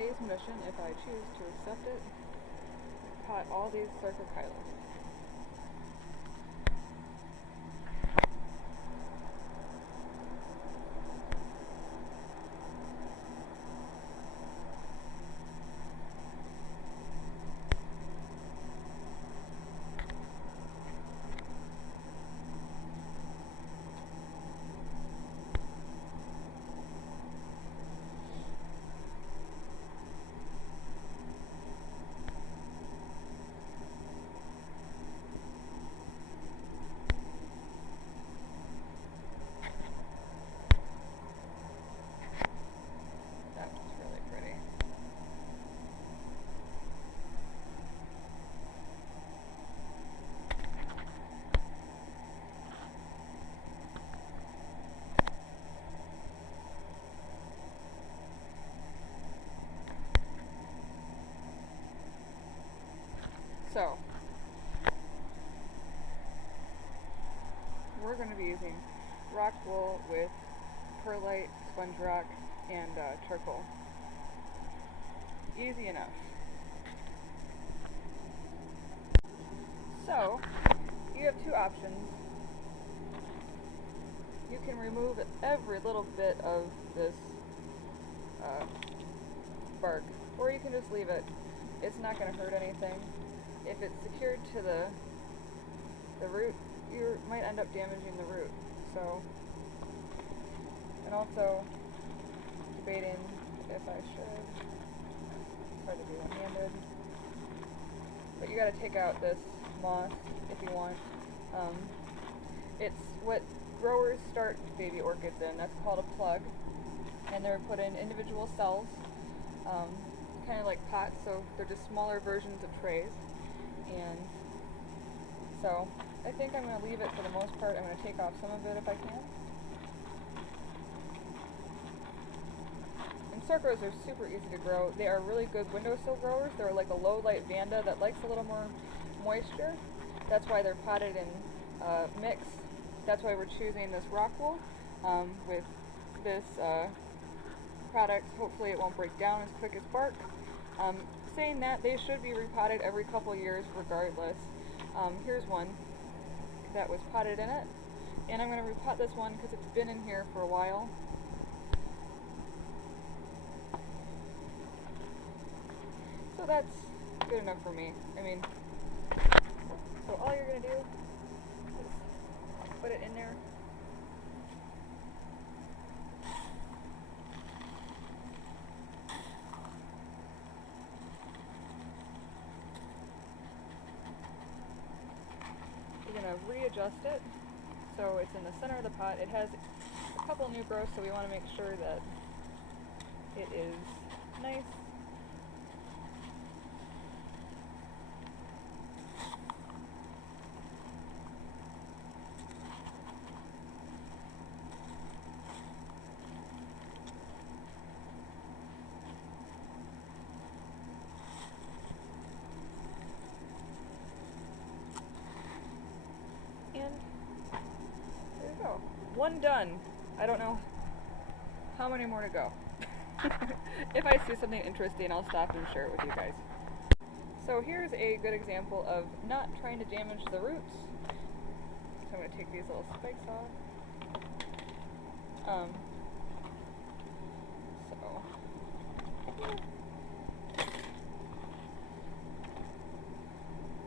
today's mission, if I choose to accept it, pot all these sarcochilus. So, we're going to be using rock wool with perlite, sponge rock, and charcoal. Easy enough. So, you have two options. You can remove every little bit of this bark, or you can just leave it. It's not going to hurt anything. If it's secured to the root, you might end up damaging the root. So, and also debating if I should. It's hard to do one-handed. But you got to take out this moss if you want. It's what growers start baby orchids in. That's called a plug, and they're put in individual cells, kind of like pots. So they're just smaller versions of trays. And so I think I'm going to leave it for the most part. I'm going to take off some of it if I can. And sarcos are super easy to grow. They are really good windowsill growers. They're like a low light vanda that likes a little more moisture. That's why they're potted in mix. That's why we're choosing this rock wool with this product. Hopefully it won't break down as quick as bark. Saying that, they should be repotted every couple years regardless. Here's one that was potted in it, and I'm going to repot this one because it's been in here for a while. So that's good enough for me. I mean, so all you're going to do is put it in there. We're going to readjust it so it's in the center of the pot. It has a couple new growths, so we want to make sure that it is nice. And there you go. One done. I don't know how many more to go. If I see something interesting, I'll stop and share it with you guys. So here's a good example of not trying to damage the roots. So I'm going to take these little spikes off.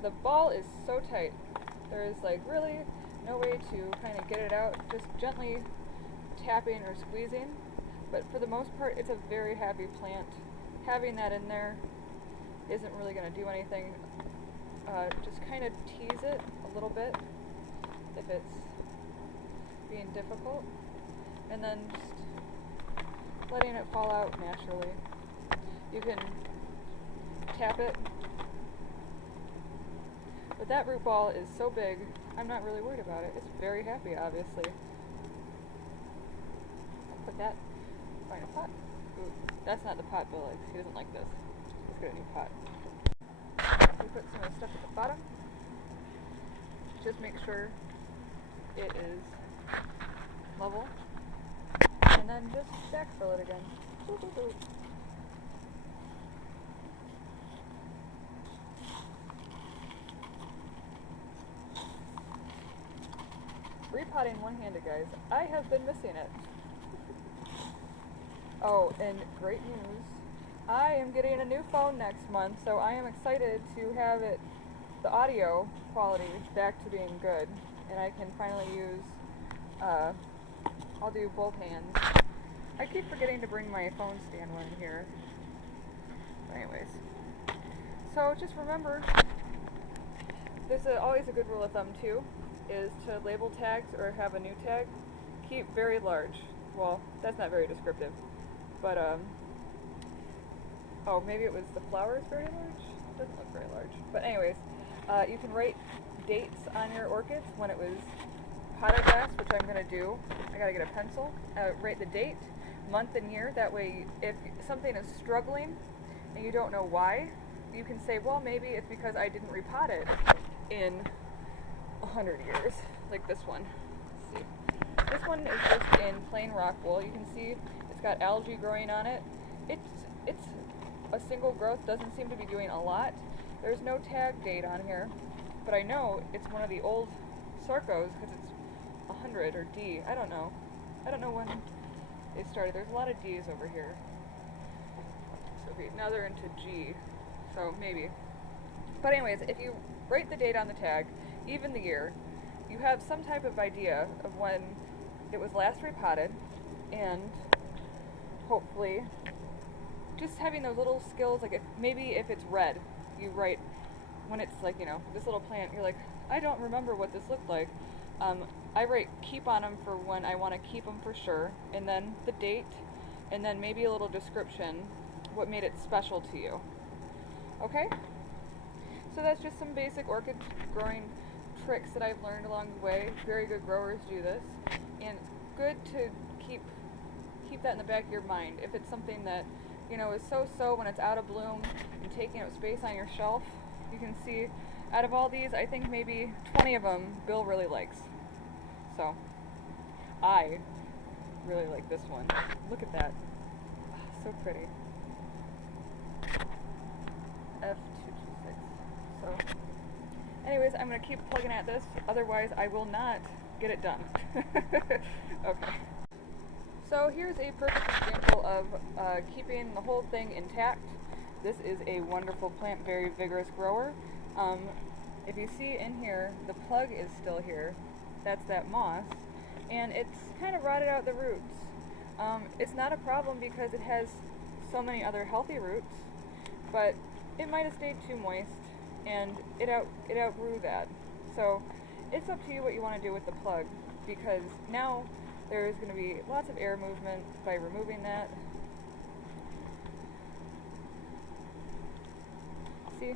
The ball is so tight. There is like really no way to kind of get it out, just gently tapping or squeezing. But for the most part, it's a very happy plant. Having that in there isn't really going to do anything. Just kind of tease it a little bit if it's being difficult, and then just letting it fall out naturally. You can tap it, but that root ball is so big, I'm not really worried about it. It's very happy, obviously. I'll put that, find a pot. Ooh, that's not the pot Bill likes. He doesn't like this. Let's get a new pot. We put some of the stuff at the bottom. Just make sure it is level. And then just backfill it again. repotting one-handed, guys. I have been missing it. Oh, and great news. I am getting a new phone next month, so I am excited to have the audio quality back to being good. And I can finally use, I'll do both hands. I keep forgetting to bring my phone stand one here. But anyways. So just remember, there's always a good rule of thumb too, is to label tags or have a new tag, keep very large. Well, that's not very descriptive, but oh, maybe it was the flowers very large? Doesn't look very large. But anyways, you can write dates on your orchids when it was potted last, which I'm going to do. I got to get a pencil. Write the date, month and year. That way, if something is struggling and you don't know why, you can say, well, maybe it's because I didn't repot it in 100 years, like this one. Let's see. This one is just in plain rock wool. You can see it's got algae growing on it. It's a single growth, doesn't seem to be doing a lot. There's no tag date on here, but I know it's one of the old sarcos because it's 100 or D. I don't know. I don't know when they started. There's a lot of D's over here. So okay, now they're into G, so maybe. But anyways, if you write the date on the tag, even the year, you have some type of idea of when it was last repotted, and hopefully just having those little skills, like maybe if it's red, you write when it's like, you know, this little plant, you're like, I don't remember what this looked like. I write keep on them for when I want to keep them for sure, and then the date, and then maybe a little description, what made it special to you. Okay? So that's just some basic orchid growing tricks that I've learned along the way. Very good growers do this, and it's good to keep that in the back of your mind. If it's something that, you know, is so-so when it's out of bloom and taking up space on your shelf, you can see out of all these, I think maybe 20 of them Bill really likes. So I really like this one. Look at that. Oh, so pretty. F226. So anyways, I'm going to keep plugging at this, otherwise I will not get it done. Okay. So here's a perfect example of keeping the whole thing intact. This is a wonderful plant, very vigorous grower. If you see in here, the plug is still here. That's that moss. And it's kind of rotted out the roots. It's not a problem because it has so many other healthy roots, but it might have stayed too moist, and it outgrew that. So it's up to you what you want to do with the plug, because now there's going to be lots of air movement by removing that. See?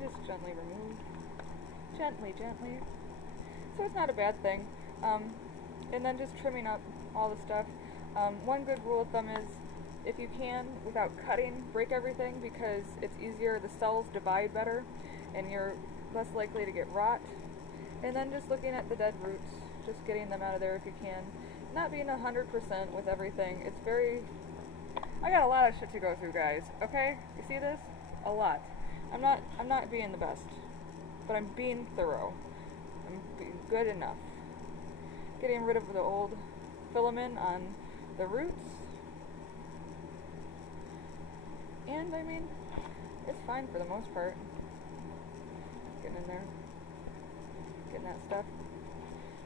Just gently remove. Gently, gently. So it's not a bad thing. And then just trimming up all the stuff. One good rule of thumb is, if you can, without cutting, break everything, because it's easier, the cells divide better, and you're less likely to get rot. And then just looking at the dead roots, just getting them out of there if you can. Not being 100% with everything. It's very... I got a lot of shit to go through, guys, okay? You see this? A lot. I'm not being the best, but I'm being thorough. I'm being good enough. Getting rid of the old filament on the roots. And, I mean, it's fine for the most part. Getting in there. Getting that stuff.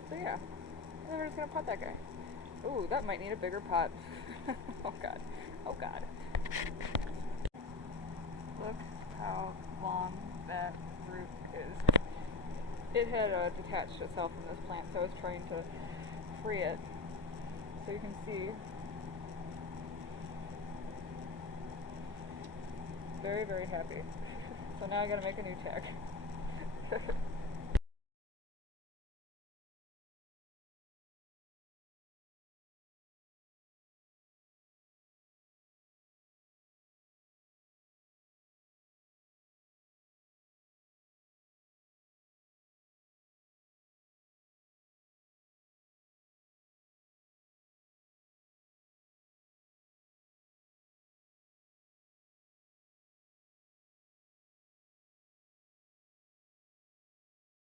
So yeah. And then we're just gonna pot that guy. Ooh, that might need a bigger pot. Oh god. Oh god. Look how long that root is. It had detached itself from this plant, so I was trying to free it. So you can see. Very, very happy. So now I gotta make a new tag.